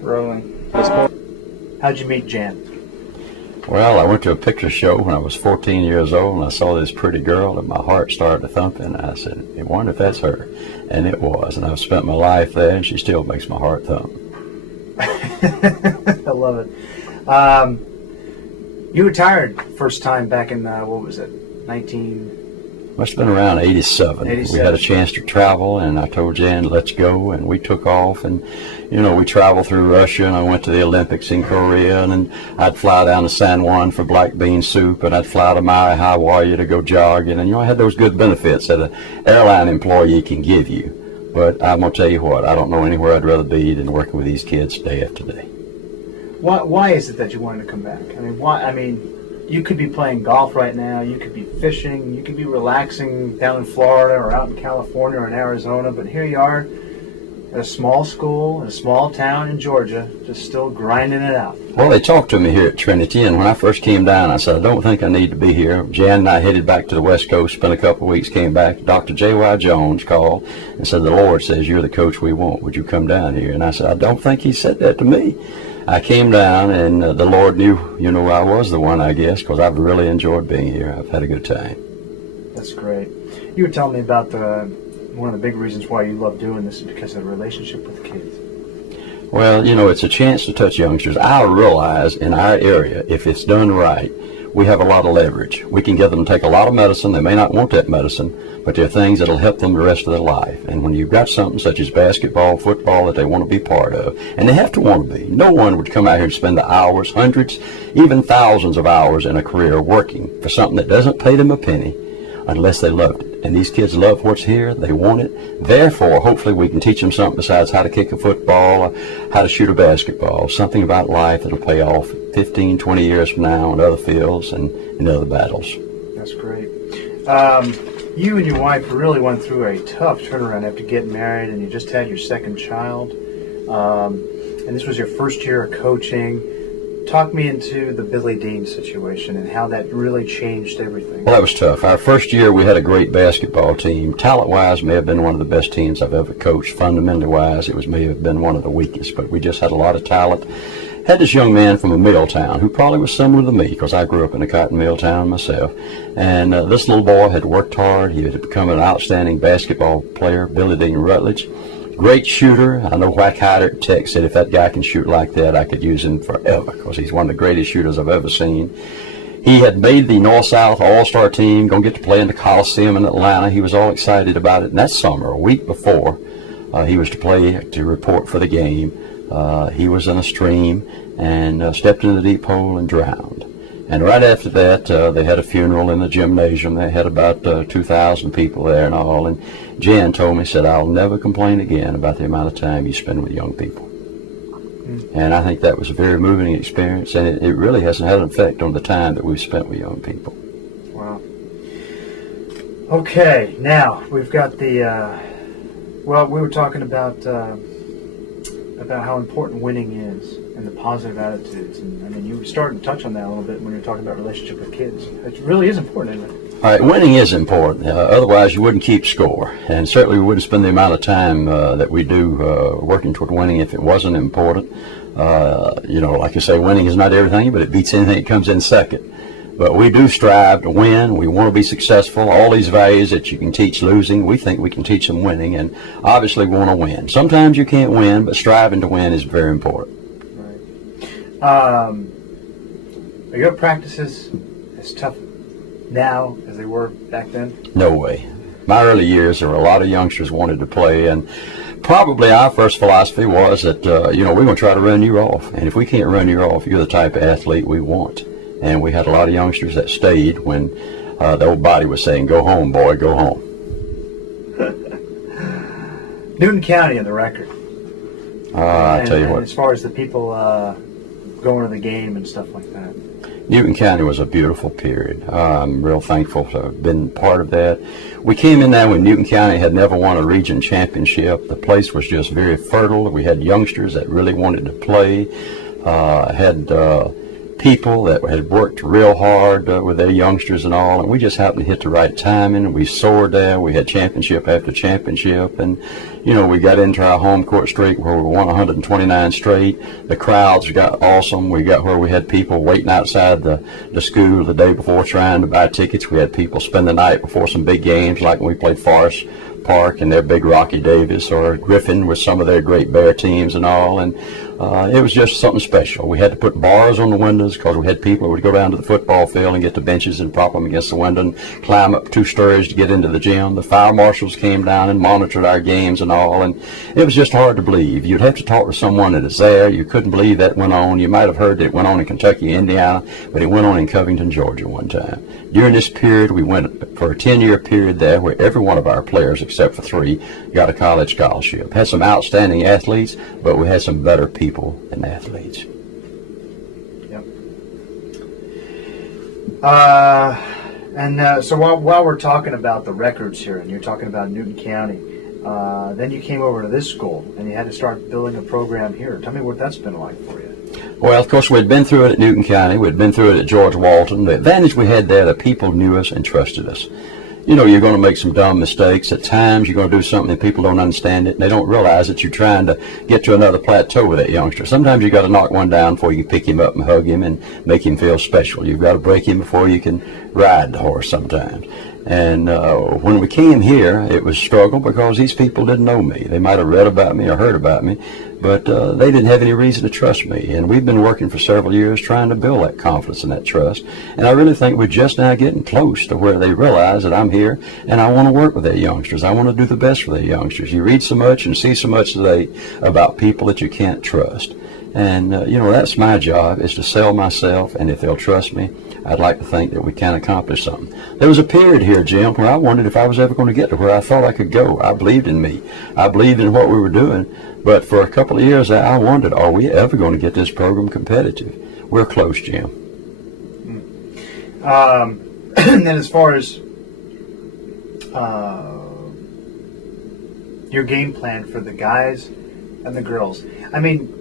Rolling. How'd you meet Jan? Well, I went to a picture show when I was 14 years old, and I saw this pretty girl, and my heart started thumping. And I said, I wonder if that's her. And it was. And I've spent my life there, and she still makes my heart thump. I love it. You retired first time back in, what was it, 19... Must have been around 87. We had a chance to travel, and I told Jan, let's go, and we took off. And, you know, we traveled through Russia, and I went to the Olympics in Korea, and then I'd fly down to San Juan for black bean soup, and I'd fly to Maui, Hawaii to go jogging. And, you know, I had those good benefits that an airline employee can give you. But I'm going to tell you what, I don't know anywhere I'd rather be than working with these kids day after day. Why is it that you wanted to come back? I mean, why? I mean, you could be playing golf right now, you could be fishing, you could be relaxing down in Florida or out in California or in Arizona, but here you are at a small school, in a small town in Georgia, just still grinding it out. Well, they talked to me here at Trinity, and when I first came down, I said, I don't think I need to be here. Jan and I headed back to the West Coast, spent a couple of weeks, came back. Dr. J.Y. Jones called and said, the Lord says you're the coach we want. Would you come down here? And I said, I don't think he said that to me. I came down, and the Lord knew, you know, I was the one, I guess, because I've really enjoyed being here. I've had a good time. That's great. You were telling me about one of the big reasons why you love doing this is because of the relationship with the kids. Well, you know, it's a chance to touch youngsters. I realize in our area, if it's done right, we have a lot of leverage. We can get them to take a lot of medicine. They may not want that medicine, but there are things that will help them the rest of their life. And when you've got something such as basketball, football that they want to be part of, and they have to want to be. No one would come out here and spend the hours, hundreds, even thousands of hours in a career working for something that doesn't pay them a penny unless they loved it. And these kids love what's here. They want it. Therefore, hopefully we can teach them something besides how to kick a football, or how to shoot a basketball, something about life that'll pay off 15, 20 years from now in other fields and in other battles. That's great. You and your wife really went through a tough turnaround after getting married, and you just had your second child. And this was your first year of coaching. Talk me into the Billy Dean situation and how that really changed everything. Well, that was tough. Our first year, we had a great basketball team. Talent-wise, may have been one of the best teams I've ever coached. Fundamentally-wise, it may have been one of the weakest, but we just had a lot of talent. Had this young man from a mill town who probably was similar to me because I grew up in a cotton mill town myself. And this little boy had worked hard. He had become an outstanding basketball player, Billy Dean Rutledge. Great shooter. I know Whack Hyder at Tech said if that guy can shoot like that, I could use him forever because he's one of the greatest shooters I've ever seen. He had made the North-South All-Star team, going to get to play in the Coliseum in Atlanta. He was all excited about it. And that summer, a week before, he was to report for the game. He was in a stream and stepped into the deep hole and drowned. And right after that, they had a funeral in the gymnasium. They had about 2,000 people there and all. And Jan told me, said, I'll never complain again about the amount of time you spend with young people. And I think that was a very moving experience, and it really hasn't had an effect on the time that we've spent with young people. Wow. Okay, now we've got the, well, we were talking about how important winning is and the positive attitudes. And I mean, you started to touch on that a little bit when you were talking about relationship with kids. It really is important, isn't it? All right, winning is important. Otherwise, you wouldn't keep score. And certainly we wouldn't spend the amount of time that we do working toward winning if it wasn't important. You know, like I say, winning is not everything, but it beats anything that comes in second. But we do strive to win. We want to be successful. All these values that you can teach losing, we think we can teach them winning. And obviously we want to win. Sometimes you can't win, but striving to win is very important. Right. Are your practices as tough now as they were back then? No way. My early years, there were a lot of youngsters wanted to play, and probably our first philosophy was that, you know, we're going to try to run you off. And if we can't run you off, you're the type of athlete we want. And we had a lot of youngsters that stayed when the old body was saying, go home, boy, go home. Newton County in the record. I tell you what. As far as the people going to the game and stuff like that. Newton County was a beautiful period. I'm real thankful to have been part of that. We came in there when Newton County had never won a region championship. The place was just very fertile. We had youngsters that really wanted to play. Had people that had worked real hard with their youngsters and all, and we just happened to hit the right timing. We soared there. We had championship after championship, and we got into our home court streak where we won 129 straight. The crowds got awesome. We got where we had people waiting outside the school the day before trying to buy tickets. We had people spend the night before some big games, like when we played Forest Park and their big Rocky Davis, or Griffin with some of their great Bear teams and all, and it was just something special. We had to put bars on the windows because we had people who would go down to the football field and get the benches and prop them against the window and climb up 2 stories to get into the gym. The fire marshals came down and monitored our games and all, and it was just hard to believe. You'd have to talk to someone that is there. You couldn't believe that went on. You might have heard that it went on in Kentucky, Indiana, but it went on in Covington, Georgia one time. During this period, we went for a 10-year period there where every one of our players, except for 3, got a college scholarship. Had some outstanding athletes, but we had some better people than athletes. Yep. So while we're talking about the records here, and you're talking about Newton County, then you came over to this school, and you had to start building a program here. Tell me what that's been like for you. Well, of course, we'd been through it at Newton County. We'd been through it at George Walton. The advantage we had there, that people knew us and trusted us. You're going to make some dumb mistakes. At times, you're going to do something and people don't understand it, and they don't realize that you're trying to get to another plateau with that youngster. Sometimes you got to knock one down before you pick him up and hug him and make him feel special. You've got to break him before you can ride the horse sometimes. And when we came here, it was a struggle because these people didn't know me. They might have read about me or heard about me, but they didn't have any reason to trust me. And we've been working for several years trying to build that confidence and that trust. And I really think we're just now getting close to where they realize that I'm here and I want to work with their youngsters. I want to do the best for their youngsters. You read so much and see so much today about people that you can't trust. And, that's my job, is to sell myself, and if they'll trust me, I'd like to think that we can accomplish something. There was a period here, Jim, where I wondered if I was ever going to get to where I thought I could go. I believed in me. I believed in what we were doing. But for a couple of years, I wondered, are we ever going to get this program competitive? We're close, Jim. And then as far as your game plan for the guys and the girls, I mean,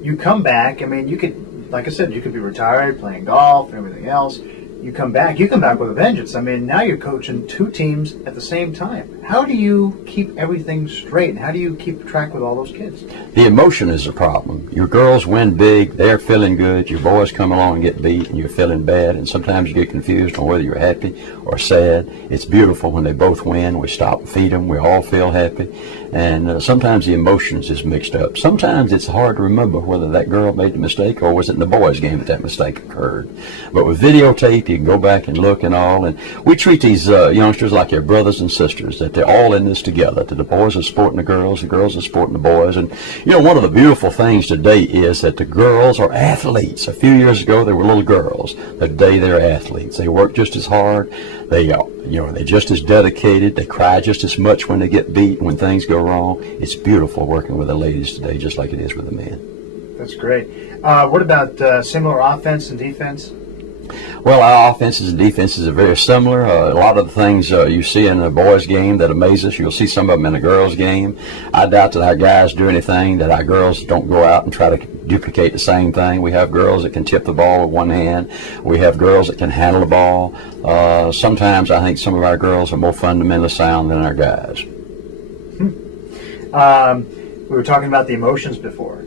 you come back, you could, like I said, you could be retired, playing golf and everything else. You come back with a vengeance. Now you're coaching 2 teams at the same time. How do you keep everything straight, and how do you keep track with all those kids? The emotion is a problem. Your girls win big, they're feeling good. Your boys come along and get beat, and you're feeling bad, and sometimes you get confused on whether you're happy or sad. It's beautiful when they both win. We stop and feed them. We all feel happy. And sometimes the emotions is mixed up. Sometimes it's hard to remember whether that girl made the mistake or was it in the boys' game that mistake occurred. But with videotape, you can go back and look and all. And we treat these youngsters like their brothers and sisters, that they're all in this together, that the boys are supporting the girls are supporting the boys. And, one of the beautiful things today is that the girls are athletes. A few years ago, they were little girls. Today, they're athletes. They work just as hard. They're just as dedicated. They cry just as much when they get beat, when things go wrong. It's beautiful working with the ladies today, just like it is with the men. That's great. What about similar offense and defense? Well, our offenses and defenses are very similar. A lot of the things you see in a boys' game that amaze us, you'll see some of them in a girls' game. I doubt that our guys do anything that our girls don't go out and try to duplicate the same thing. We have girls that can tip the ball with one hand. We have girls that can handle the ball. Sometimes I think some of our girls are more fundamentally sound than our guys. We were talking about the emotions before.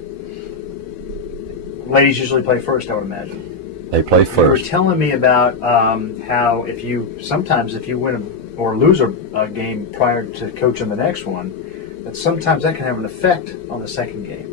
Ladies usually play first, I would imagine. They play first. You were telling me about how if you win or lose a game prior to coaching the next one, that sometimes that can have an effect on the second game.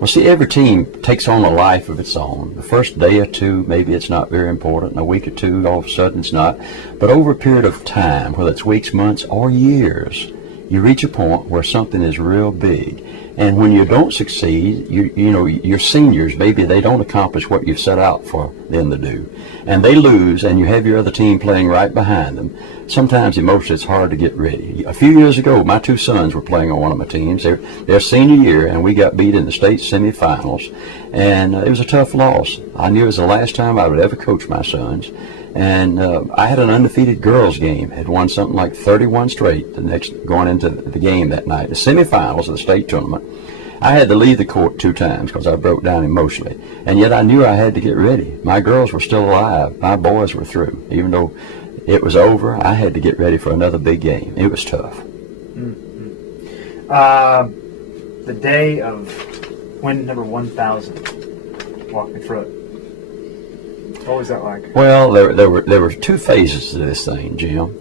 Well, see, every team takes on a life of its own. The first day or two, maybe it's not very important. A week or two, all of a sudden it's not. But over a period of time, whether it's weeks, months, or years, you reach a point where something is real big. And when you don't succeed, your seniors, maybe they don't accomplish what you've set out for them to do. And they lose, and you have your other team playing right behind them. Sometimes emotionally it's hard to get ready. A few years ago, my 2 sons were playing on one of my teams. Their senior year, and we got beat in the state semifinals. And it was a tough loss. I knew it was the last time I would ever coach my sons. And I had an undefeated girls game, had won something like 31 straight going into the game that night, the semifinals of the state tournament. I had to leave the court 2 times because I broke down emotionally. And yet I knew I had to get ready. My girls were still alive. My boys were through. Even though it was over, I had to get ready for another big game. It was tough. The day of win number 1,000. Walk me through it. What was that like? Well, there were 2 phases to this thing, Jim.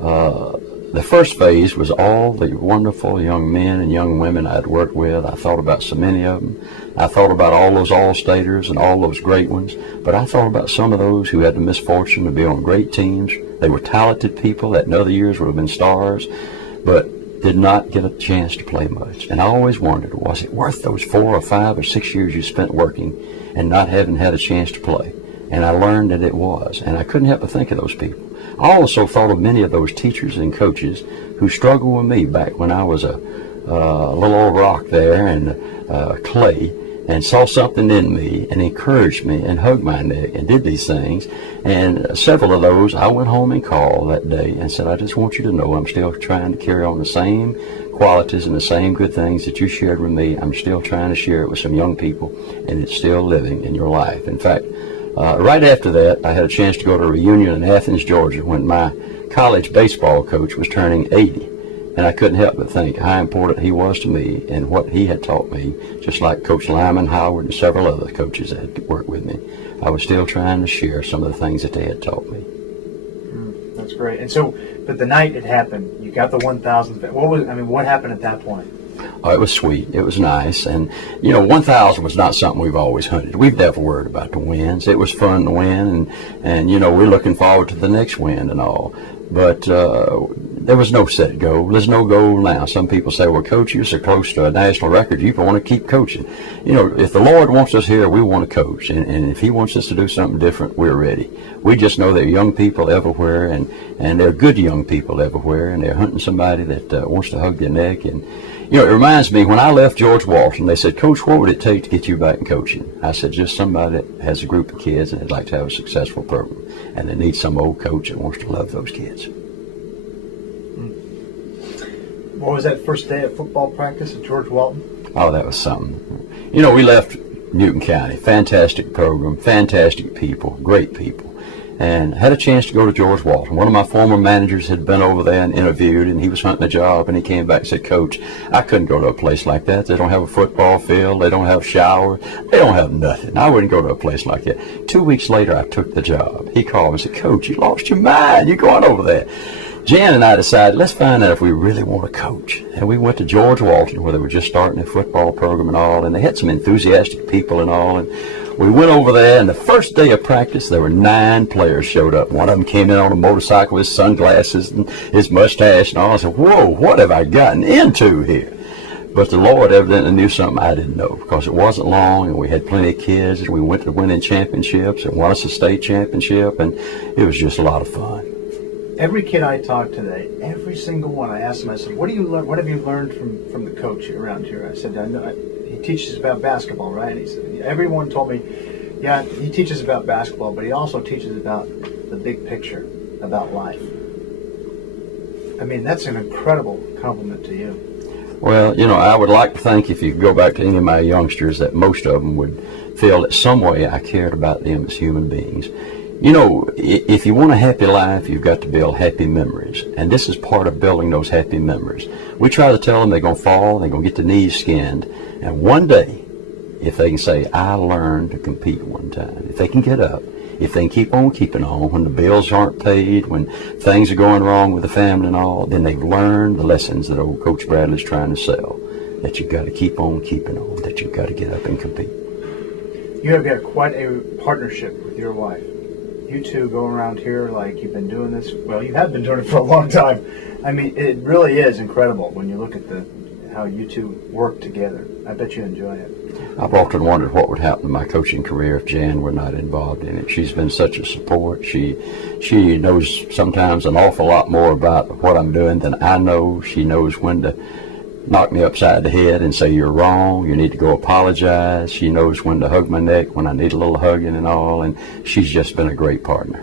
The first phase was all the wonderful young men and young women I'd worked with. I thought about so many of them. I thought about all those all-staters and all those great ones. But I thought about some of those who had the misfortune to be on great teams. They were talented people that in other years would have been stars, but did not get a chance to play much. And I always wondered, was it worth those 4 or 5 or 6 years you spent working and not having had a chance to play? And I learned that it was, and I couldn't help but think of those people. I also thought of many of those teachers and coaches who struggled with me back when I was a little old rock there and clay, and saw something in me and encouraged me and hugged my neck and did these things. And several of those I went home and called that day and said, I just want you to know I'm still trying to carry on the same qualities and the same good things that you shared with me. I'm still trying to share it with some young people, and it's still living in your life. In fact, right after that, I had a chance to go to a reunion in Athens, Georgia, when my college baseball coach was turning 80. And I couldn't help but think how important he was to me and what he had taught me, just like Coach Lyman Howard and several other coaches that had worked with me. I was still trying to share some of the things that they had taught me. That's great. And so, but the night it happened, you got the 1,000th. What happened at that point? Oh, it was sweet. It was nice. And, 1,000 was not something we've always hunted. We've never worried about the wins. It was fun to win, and we're looking forward to the next win and all. But there was no set goal. There's no goal now. Some people say, well, Coach, you're so close to a national record, you want to keep coaching. If the Lord wants us here, we want to coach. And if he wants us to do something different, we're ready. We just know there are young people everywhere, and they're good young people everywhere, and they're hunting somebody that wants to hug their neck. And it reminds me, when I left George Walton, they said, Coach, what would it take to get you back in coaching? I said, just somebody that has a group of kids and they'd like to have a successful program. And they need some old coach that wants to love those kids. What was that first day of football practice at George Walton? Oh, that was something. We left Newton County. Fantastic program, fantastic people, great people. And had a chance to go to George Walton. One of my former managers had been over there and interviewed, and he was hunting a job, and he came back and said, Coach, I couldn't go to a place like that. They don't have a football field. They don't have showers. They don't have nothing. I wouldn't go to a place like that. 2 weeks later, I took the job. He called and said, Coach, you lost your mind. You're going over there. Jan and I decided, let's find out if we really want to coach. And we went to George Walton, where they were just starting a football program and all, and they had some enthusiastic people and all, and we went over there, and the first day of practice, there were 9 players showed up. One of them came in on a motorcycle with his sunglasses and his mustache and all. I said, whoa, what have I gotten into here? But the Lord evidently knew something I didn't know, because it wasn't long, and we had plenty of kids, and we went to winning championships and won us a state championship, and it was just a lot of fun. Every kid I talked today, every single one, I asked them, I said, what have you learned from the coach around here? I said, I know he teaches about basketball, right? And he said, everyone told me, yeah, he teaches about basketball, but he also teaches about the big picture, about life. I mean, that's an incredible compliment to you. Well, I would like to think, if you go back to any of my youngsters, that most of them would feel that some way I cared about them as human beings. If you want a happy life, you've got to build happy memories. And this is part of building those happy memories. We try to tell them they're going to fall, they're going to get their knees skinned. And one day, if they can say, I learned to compete one time, if they can get up, if they can keep on keeping on, when the bills aren't paid, when things are going wrong with the family and all, then they've learned the lessons that old Coach Bradley's trying to sell, that you've got to keep on keeping on, that you've got to get up and compete. You have got quite a partnership with your wife. You two go around here like you've been doing this. Well, you have been doing it for a long time. I mean, it really is incredible when you look at how you two work together. I bet you enjoy it. I've often wondered what would happen to my coaching career if Jan were not involved in it. She's been such a support. She knows sometimes an awful lot more about what I'm doing than I know. She knows when to knock me upside the head and say, you're wrong, you need to go apologize. She knows when to hug my neck when I need a little hugging and all, and she's just been a great partner.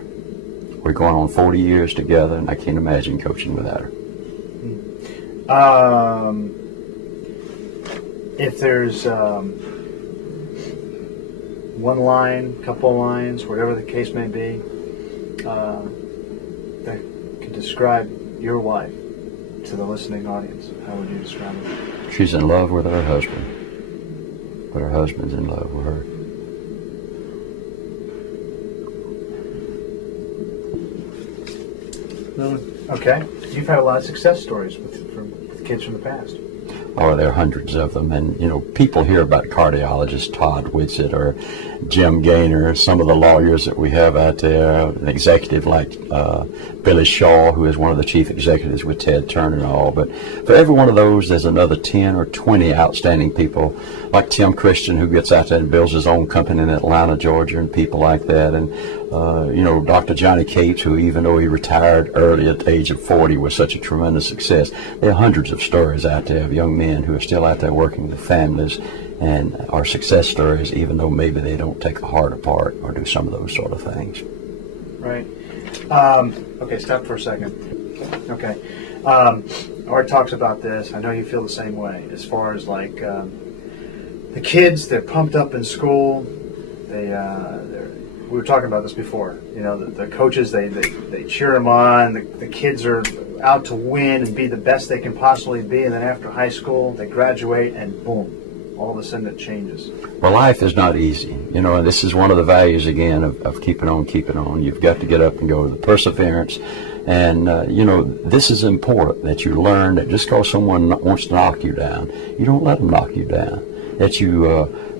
We're going on 40 years together, and I can't imagine coaching without her. if there's one line, couple of lines, whatever the case may be, that could describe your wife to the listening audience, how would you describe it? She's in love with her husband, but her husband's in love with her. Okay. You've had a lot of success stories with kids from the past. Oh, there are hundreds of them. And, you know, people hear about cardiologists, Todd Whitsitt or Jim Gaynor, some of the lawyers that we have out there, an executive like Billy Shaw, who is one of the chief executives with Ted Turner and all. But for every one of those, there's another 10 or 20 outstanding people, like Tim Christian, who gets out there and builds his own company in Atlanta, Georgia, and people like that. And, you know, Dr. Johnny Cates, who even though he retired early at the age of 40 was such a tremendous success. There are hundreds of stories out there of young men who are still out there working with families and are success stories, even though maybe they don't take the heart apart or do some of those sort of things. Right. Okay, stop for a second. Okay. Art talks about this. I know you feel the same way as far as like the kids, they're pumped up in school. We were talking about this before. You know, the coaches, they cheer them on. The kids are out to win and be the best they can possibly be. And then after high school, they graduate and boom, all of a sudden it changes. Well, life is not easy. You know, and this is one of the values, again, of keeping on, keeping on. You've got to get up and go. The perseverance. And, you know, this is important, that you learn that just because someone wants to knock you down, you don't let them knock you down. That you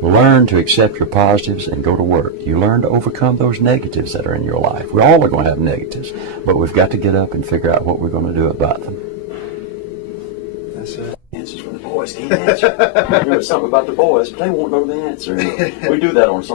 learn to accept your positives and go to work. You learn to overcome those negatives that are in your life. We all are going to have negatives, but we've got to get up and figure out what we're going to do about them. That's it. Answers when the boys can't answer. There was something about the boys, but they won't know the answer. We do that on some